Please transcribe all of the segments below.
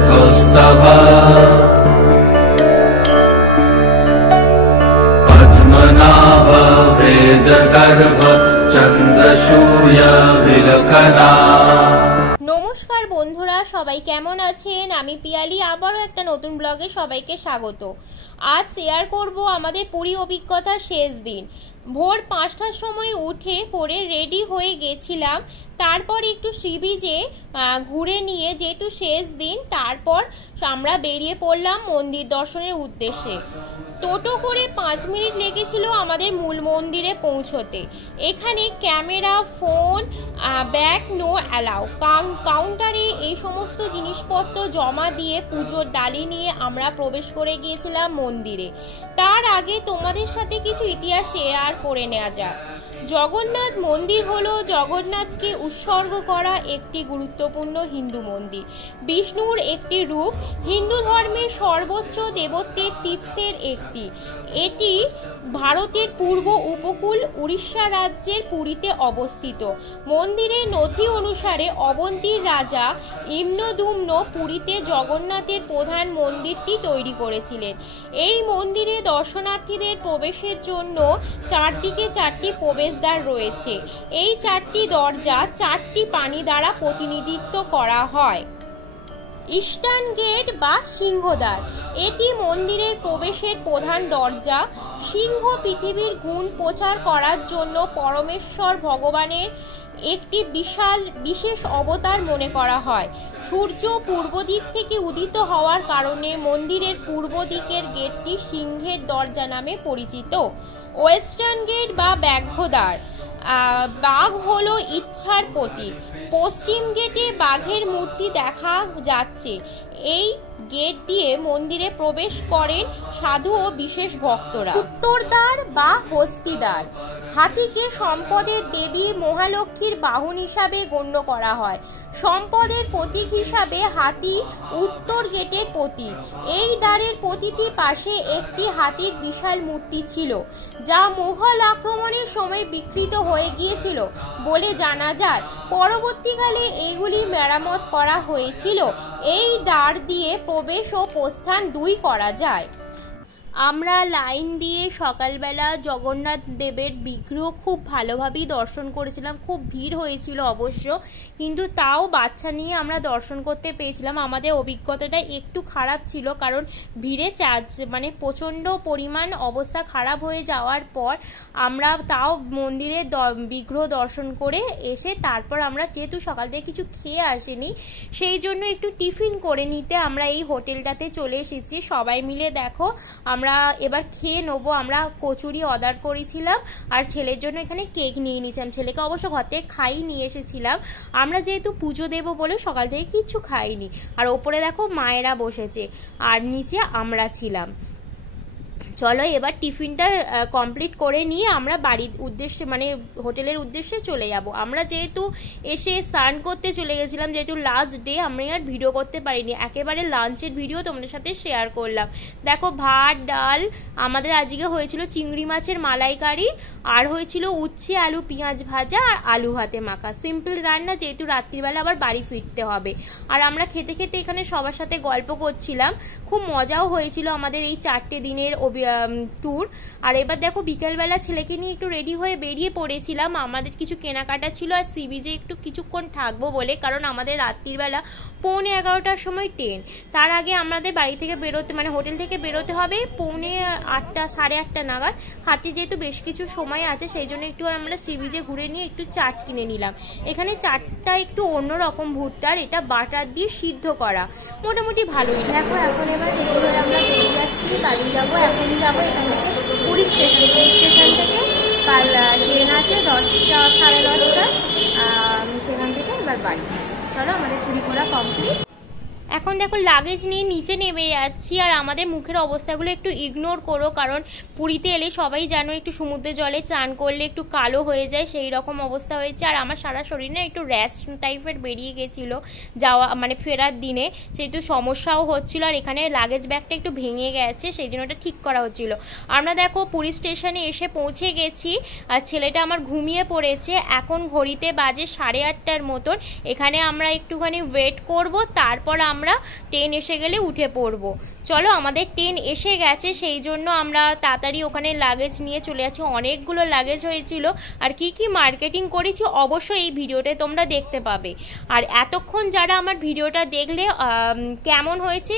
कौस्तभ पद्मनाभ वेदगर्भ चंद्रसूर्य विलकना। নমস্কার বন্ধুরা, সবাই কেমন আছেন? আমি পিয়ালি আবারও একটা নতুন ব্লগে সবাইকে স্বাগত। আজ শেয়ার করব আমাদের পুরী অভিজ্ঞতার শেষ দিন। ভোর 5টার সময় উঠে পড়ে রেডি হয়ে গেছিলাম। তারপর একটু সি বিচে ঘুরে নিয়ে, যেহেতু শেষ দিন, তারপর আমরা বেরিয়ে পড়লাম মন্দির দর্শনের উদ্দেশ্যে। টোটো করে 5 মিনিট লেগেছিল আমাদের মূল মন্দিরে পৌঁছতে। এখানে camera, phone, bag no allow. কাউন্টারে এই সমস্ত জিনিসপত্র জমা দিয়ে পুজোর ডালি নিয়ে আমরা প্রবেশ করে গিয়েছিলাম মন্দিরে। তার আগে তোমাদের সাথে কিছু ইতিহাস শেয়ার করে নেওয়া যাক। জগন্নাথ মন্দির হলো জগন্নাথকে উৎসর্গ করা একটি গুরুত্বপূর্ণ হিন্দু মন্দির। বিষ্ণুর একটি রূপ, হিন্দু ধর্মের সর্বোচ্চ দেবত্বের তীর্থের একটি। এটি ভারতের পূর্ব উপকূল উড়িষ্যা রাজ্যের পুরীতে অবস্থিত। মন্দিরের নথি অনুসারে অবন্তীর রাজা ইন্দ্রদ্যুম্ন পুরীতে জগন্নাথের প্রধান মন্দিরটি তৈরি করেছিলেন। এই মন্দিরে দর্শনার্থীদের প্রবেশের জন্য চারদিকে 4টি প্রবেশদ্বার রয়েছে। এই 4টি দরজা 4টি পানি দ্বারা প্রতিনিধিত্ব করা হয়। ইস্টার্ন গেট বা সিংহদ্বার, এটি মন্দিরের প্রবেশের প্রধান দরজা। সিংহ পৃথিবীর গুণ প্রচার করার জন্য পরমেশ্বর ভগবানের একটি বিশেষ অবতার মনে করা হয়। সূর্য পূর্ব দিক থেকে উদিত হওয়ার কারণে মন্দিরের পূর্ব দিকের গেটটি সিংহের দরজা নামে পরিচিত। ওয়েস্টার্ন গেট বা ব্যাঘ্রদ্বার, বাঘ হলো ইচ্ছার প্রতীক। পশ্চিম গেটে বাঘের মূর্তি দেখা যাচ্ছে। এই গেট দিয়ে মন্দিরে প্রবেশ করেন সাধু ও বিশেষ ভক্তরা। উত্তরদ্বার বা হস্তিদ্বার, হাতিকে সম্পদের দেবী মহালক্ষ্মীর বাহন হিসাবে গণ্য করা হয়। সম্পদের প্রতীক হিসাবে হাতি উত্তর গেটের প্রতীক। এই দ্বারের প্রতিটি পাশে একটি হাতির বিশাল মূর্তি ছিল, যা মুঘল আক্রমণের সময় বিকৃত হয়ে গিয়েছিল বলে জানা যায়। পরবর্তীকালে এগুলি মেরামত করা হয়েছিল। এই দ্বার দিয়ে প্রবেশ ও প্রস্থান 2 করা যায়। আমরা লাইন দিয়ে সকালবেলা জগন্নাথ দেবের বিগ্রহ খুব ভালোভাবেই দর্শন করেছিলাম। খুব ভিড় হয়েছিল অবশ্য, কিন্তু তাও বাচ্চা নিয়ে আমরা দর্শন করতে পেরেছিলাম। আমাদের অভিজ্ঞতাটা একটু খারাপ ছিল, কারণ ভিড়ে প্রচণ্ড পরিমাণ অবস্থা খারাপ হয়ে যাওয়ার পর আমরা তাও মন্দিরে বিগ্রহ দর্শন করে এসে তারপর আমরা, যেহেতু সকাল থেকে কিছু খেয়ে আসেনি, সেই জন্য একটু টিফিন করে নিতে আমরা এই হোটেলটাতে চলে এসেছি। সবাই মিলে দেখো আমরা এবার খেয়ে নেবো। আমরা কচুরি অর্ডার করেছিলাম আর ছেলের জন্য এখানে কেক নিয়ে নিয়েছিলাম। ছেলেকে অবশ্য ঘর থেকে খাই নিয়ে এসেছিলাম। আমরা যেহেতু পুজো দেবো বলে সকাল থেকে কিচ্ছু খাইনি। আর ওপরে দেখো মায়েরা বসেছে আর নিচে আমরা ছিলাম। চলো এবার টিফিনটা কমপ্লিট করে নিয়ে আমরা বাড়ির উদ্দেশ্যে হোটেলের উদ্দেশ্যে চলে যাব। আমরা যেহেতু এসে স্নান করতে চলে গেছিলাম, যেহেতু লাস্ট ডে, আমি আর ভিডিও করতে পারিনি। একেবারে লাঞ্চের ভিডিও তোমাদের সাথে শেয়ার করলাম। দেখো ভাত, ডাল, আমাদের আজকে হয়েছিল চিংড়ি মাছের মালাইকারি, আর হয়েছিল উচ্ছে আলু পেঁয়াজ ভাজা আর আলু ভাতে মাখা। সিম্পল রান্না, যেহেতু রাত্রিবেলা আবার বাড়ি ফিরতে হবে। আর আমরা খেতে খেতে এখানে সবার সাথে গল্প করছিলাম। খুব মজাও হয়েছিল আমাদের এই 4টে দিনের ট্যুর। আর এবার দেখো বিকেলবেলা ছেলেকে নিয়ে একটু রেডি হয়ে বেরিয়ে পড়েছিলাম। আমাদের কিছু কেনাকাটা ছিল আর সি বিচে একটু কিছুক্ষণ থাকবো বলে, কারণ আমাদের রাত্রিবেলা 11:15টার সময় ট্রেন। তার আগে আমাদের বাড়ি থেকে বেরোতে হোটেল থেকে বেরোতে হবে 7:45 8:30 নাগাদ। হাতে যেহেতু বেশ কিছু সময় আছে, সেই জন্য একটু আমরা সি বিচে ঘুরে নিয়ে একটু চাট কিনে নিলাম। এখানে চাটটা একটু অন্যরকম ভুট্টার, এটা বাটার দিয়ে সিদ্ধ করা, মোটামুটি ভালোই। দেখো এখন এবার আমরা বেরিয়ে যাচ্ছি, বাড়ি যাবো। এখন যাবো এখান থেকে পুরী স্টেশন। পুরী স্টেশন থেকে কাল ট্রেন আছে 10টা 10:30। সেখান থেকে এবার বাড়ি। চলো আমাদের পুরী ঘোরা কমপ্লিট। এখন দেখো লাগেজ নিয়ে নিচে নেমে যাচ্ছি। আর আমাদের মুখের অবস্থাগুলো একটু ইগনোর করো, কারণ পুরীতে এলে সবাই জানো একটু সমুদ্রের জলে চান করলে একটু কালো হয়ে যায়, সেই রকম অবস্থা হয়েছে। আর আমার সারা শরীর না একটু র্যাশ টাইপের বেরিয়ে গেছিলো যাওয়া ফেরার দিনে, সেহেতু সমস্যাও হচ্ছিলো। আর এখানে লাগেজ ব্যাগটা একটু ভেঙে গেছে, সেই জন্য ওটা ঠিক করা হচ্ছিলো। আমরা দেখো পুরী স্টেশনে এসে পৌঁছে গেছি আর ছেলেটা আমার ঘুমিয়ে পড়েছে। এখন ঘড়িতে বাজে 8:30টার মতন। এখানে আমরা একটুখানি ওয়েট করব, তারপর আমরা ট্রেন এসে গেলে উঠে পড়বো। চলো, আমাদের ট্রেন এসে গেছে, সেই জন্য আমরা তাড়াতাড়ি ওখানে লাগেজ নিয়ে চলে যাচ্ছি। অনেকগুলো লাগেজ হয়েছিল, আর কি কি মার্কেটিং করেছি অবশ্যই এই ভিডিওতে তোমরা দেখতে পাবে। আর এতক্ষণ যারা আমার ভিডিওটা দেখলে কেমন হয়েছে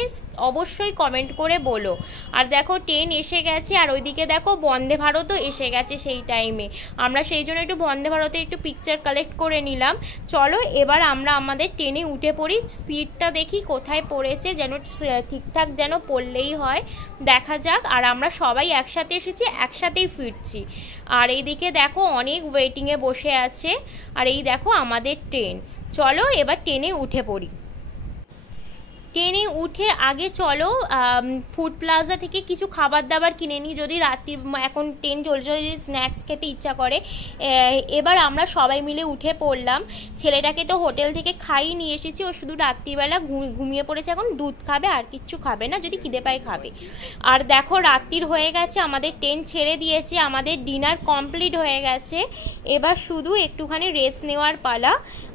অবশ্যই কমেন্ট করে বলো। আর দেখো ট্রেন এসে গেছে, আর ওইদিকে দেখো বন্দে ভারতও এসে গেছে সেই টাইমে। আমরা সেই জন্য একটু বন্দে ভারতে একটু পিকচার কালেক্ট করে নিলাম। চলো এবার আমরা আমাদের ট্রেনে উঠে পড়ি। সিটটা দেখি কোথায় পড়েছে, যেন ঠিকঠাক যেন পড়লেই হয়, দেখা যাক। আর আমরা সবাই একসাথে এসেছি, একসাথেই ফিরছি। আর এইদিকে দেখো অনেক ওয়েটিংয়ে বসে আছে। আর এই দেখো আমাদের ট্রেন। চলো এবার ট্রেনে উঠে পড়ি। ট্রেনে উঠে আগে চলো ফুড প্লাজা থেকে কিছু খাবার দাবার কিনে নিই, যদি রাত্রি এখন ট্রেন চলছে যদি স্ন্যাক্স খেতে ইচ্ছা করে। এবার আমরা সবাই মিলে উঠে পড়লাম। ছেলেটাকে তো হোটেল থেকে খাইয়ে নিয়ে এসেছি, ও শুধু রাত্রিবেলা ঘুমিয়ে পড়েছে, এখন দুধ খাবে আর কিচ্ছু খাবে না, যদি খিদে পায় খাবে। আর দেখো রাত্রির হয়ে গেছে, আমাদের ট্রেন ছেড়ে দিয়েছে, আমাদের ডিনার কমপ্লিট হয়ে গেছে। এবার শুধু একটুখানি রেস্ট নেওয়ার পালা।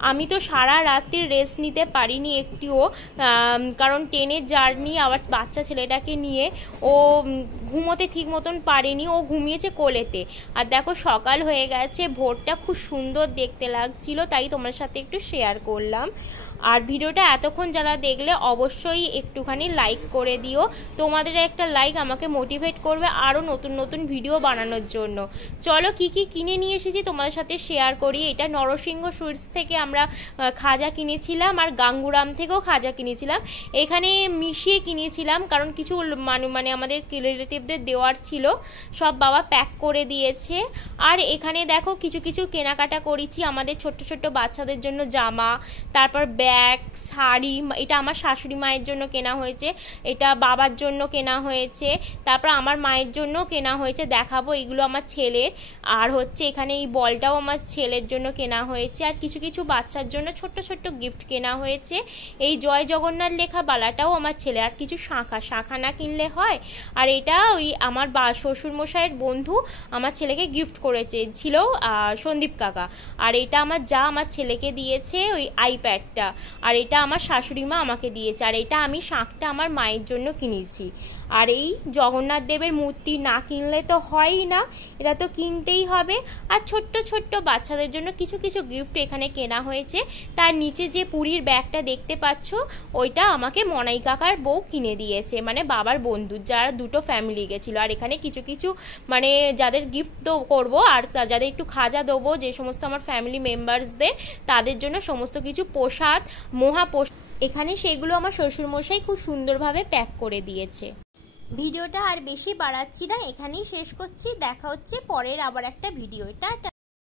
আমি তো সারা রাত্রির রেস্ট নিতে পারিনি একটুও, কারণ ট্রেনের জার্নি, আবার বাচ্চা ছেলেটাকে নিয়ে ও ঘুমোতে ঠিক মতন পারেনি, ও ঘুমিয়েছে কোলেতে। আর দেখো সকাল হয়ে গেছে, ভোরটা খুব সুন্দর দেখতে লাগছিল, তাই তোমার সাথে একটু শেয়ার করলাম। আর ভিডিওটা এতক্ষণ যারা দেখলে অবশ্যই একটুখানি লাইক করে দিও। তোমাদের একটা লাইক আমাকে মোটিভেট করবে আরও নতুন নতুন ভিডিও বানানোর জন্য। চলো কি কি কিনে নিয়ে এসেছি তোমাদের সাথে শেয়ার করি। এটা নরসিংহ সুইটস থেকে আমরা খাজা কিনেছিলাম, আর গাঙ্গুরাম থেকেও খাজা কিনেছিলাম। এখানে মিশিয়ে কিনেছিলাম, কারণ কিছু মানে আমাদের রিলেটিভদের দেওয়ার ছিল, সব বাবা প্যাক করে দিয়েছে। আর এখানে দেখো কিছু কিছু কেনাকাটা করেছি আমাদের ছোট্ট ছোট্ট বাচ্চাদের জন্য, জামা, তারপর ব্যাগ, শাড়ি। এটা আমার শাশুড়ি মায়ের জন্য কেনা হয়েছে, এটা বাবার জন্য কেনা হয়েছে, তারপর আমার মায়ের জন্য কেনা হয়েছে, দেখাবো এগুলো আমার ছেলের। আর হচ্ছে এখানে এই বলটাও আমার ছেলের জন্য কেনা হয়েছে। আর কিছু কিছু বাচ্চার জন্য ছোট্ট ছোট্ট গিফট কেনা হয়েছে। এই জয় জগন্নাথ লেখা বালাটাও আমার ছেলে। আর কিছু শাঁখা না কিনলে হয়। আর এটা ওই আমার শ্বশুরমশাইয়ের বন্ধু আমার ছেলেকে গিফট করেছে ছিল, সন্দীপ কাকা। আর এটা আমার যা আমার ছেলেকে দিয়েছে ওই আইপ্যাডটা। আর এটা আমার শাশুড়ি মা আমাকে দিয়েছে। আর এটা আমি শাঁখটা আমার মায়ের জন্য কিনেছি। আর এই জগন্নাথ দেবের মূর্তি না কিনলে তো হয়ই না, এটা তো কিনতেই হবে। আর ছোট্ট ছোট্ট বাচ্চাদের জন্য কিছু কিছু গিফট এখানে কেনা হয়েছে। তার নিচে যে পুরীর ব্যাগটা দেখতে পাচ্ছ, ওইটা আমাকে মনাই কাকার বউ কিনে দিয়েছে, মানে বাবার বন্ধু, যারা দুটো ফ্যামিলি গেছিলো। আর এখানে কিছু কিছু মানে যাদের গিফট করবো আর যাদের একটু খাজা দেবো, যে সমস্ত আমার ফ্যামিলি মেম্বার্সদের, তাদের জন্য সমস্ত কিছু প্রসাদ, এখানে সেগুলো আমার শ্বশুরমশাই খুব সুন্দরভাবে প্যাক করে দিয়েছে। ভিডিওটা আর বেশি বাড়াচ্ছি না, এখানেই শেষ করছি। দেখা হচ্ছে পরের আবার একটা ভিডিও। টাটা।